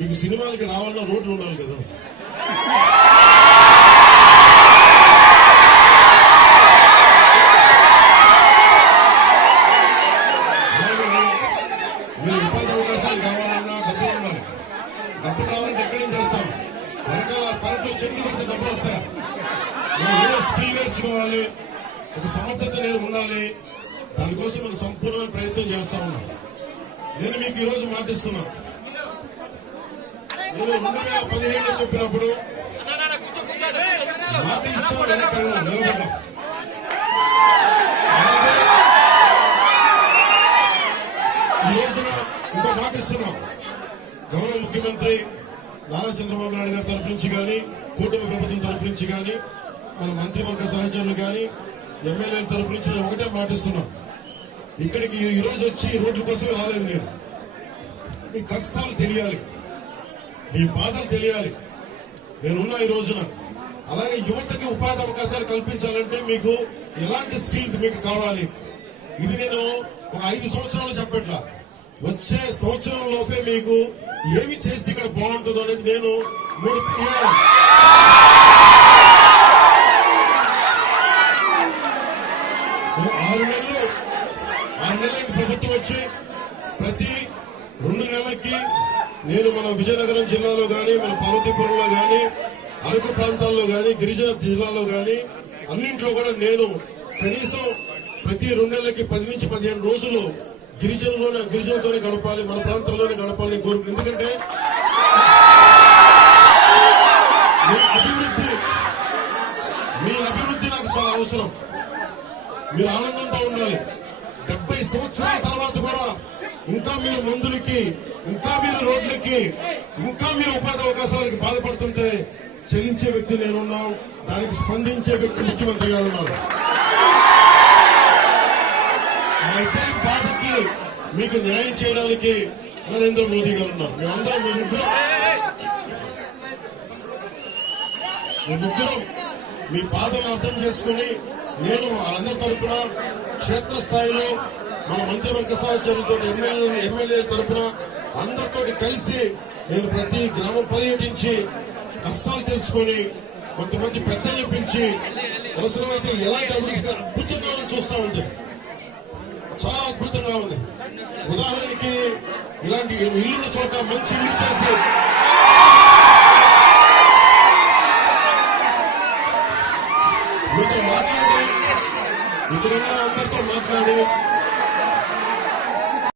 మీకు సినిమాలకి రావాలన్నా రోడ్లు ఉండాలి కదా. మీరు ఉపాధి అవకాశాలు కావాలన్నా డబ్బులు ఉండాలి. డబ్బులు రావాలంటే ఎక్కడి నుంచి చేస్తాం? వెనకాల పెరట్లో చెట్లు పెడితే డబ్బులు వస్తాయి. మనం ఏదో స్కిల్ నేర్చుకోవాలి, ఒక సమర్థత నేను ఉండాలి. దానికోసం మనం సంపూర్ణమైన ప్రయత్నం చేస్తా ఉన్నాం. నేను మీకు ఈరోజు మాటిస్తున్నా, నేను 2017 చెప్పినప్పుడు మాట ఇచ్చాం, వెనకాల నిలబడ్డాం. ఈ రోజున ఇంకో మాట ఇస్తున్నాం. గౌరవ ముఖ్యమంత్రి నారా చంద్రబాబు నాయుడు గారి తరపు నుంచి కానీ, కూటమి ప్రభుత్వం తరపు నుంచి కానీ, మన మంత్రివర్గ సహచరులు కానీ, ఎమ్మెల్యేల తరపు నుంచి నేను ఒకటే మాటిస్తున్నాం. ఇక్కడికి ఈ రోజు వచ్చి రోడ్ల కోసమే రాలేదు. నేను మీ కష్టాలు తెలియాలి, మీ బాధలు తెలియాలి. నేనున్నా ఈ రోజున. అలాగే యువతకి ఉపాధి అవకాశాలు కల్పించాలంటే మీకు ఎలాంటి స్కిల్ మీకు కావాలి, ఇది నేను ఒక 5 సంవత్సరాలు చెప్పట్లా. వచ్చే సంవత్సరం లోపే మీకు ఏమి చేస్తే ఇక్కడ బాగుంటుందో అనేది నేను 3 పర్యాలు 6 నెలలకి ప్రభుత్వం వచ్చి ప్రతి 2 నెలలకి నేను మన విజయనగరం జిల్లాలో గాని, మన పార్వతీపురంలో గాని, అరకు ప్రాంతాల్లో గాని, గిరిజన జిల్లాలో గాని అన్నింటిలో కూడా నేను కనీసం ప్రతి 2 నెలలకి 10 నుంచి 15 రోజులు గిరిజనులతోనే గడపాలి, మన ప్రాంతంలోనే గడపాలని కోరుకుంది. ఎందుకంటే మీ అభివృద్ధి నాకు చాలా అవసరం. మీరు ఆనందంతో ఉండాలి. 70 సంవత్సరాల తర్వాత కూడా ఇంకా మీరు మందులకి, ఇంకా మీరు రోడ్లకి, ఇంకా మీరు ఉపాధి అవకాశాలకి బాధపడుతుంటే చెల్లించే వ్యక్తి నేనున్నాం, దానికి స్పందించే వ్యక్తి ముఖ్యమంత్రి గారు ఉన్నారు. మా ఇద్దరి బాధకి మీకు న్యాయం చేయడానికి నరేంద్ర మోదీ గారు ఉన్నారు. మేమందరం మీ ముగ్గురం మీ బాధను అర్థం చేసుకుని నేను వాళ్ళందరి తరఫున క్షేత్రస్థాయిలో మన మంత్రివర్గ సహచరులతో, ఎమ్మెల్యేల తరఫున అందరితో కలిసి నేను ప్రతి గ్రామం పర్యటించి కష్టాలు తెలుసుకొని కొంతమంది పెద్దల్ని పిలిచి అవసరమైతే ఎలాంటి అభివృద్ధి అద్భుతంగా చూస్తూ ఉంది. చాలా అద్భుతంగా ఉంది. ఉదాహరణకి ఇలాంటి ఇల్లున్న చోట మంచి ఇల్లు చేసి మీతో మాట్లాడి, ఇక్కడున్న అందరితో మాట్లాడి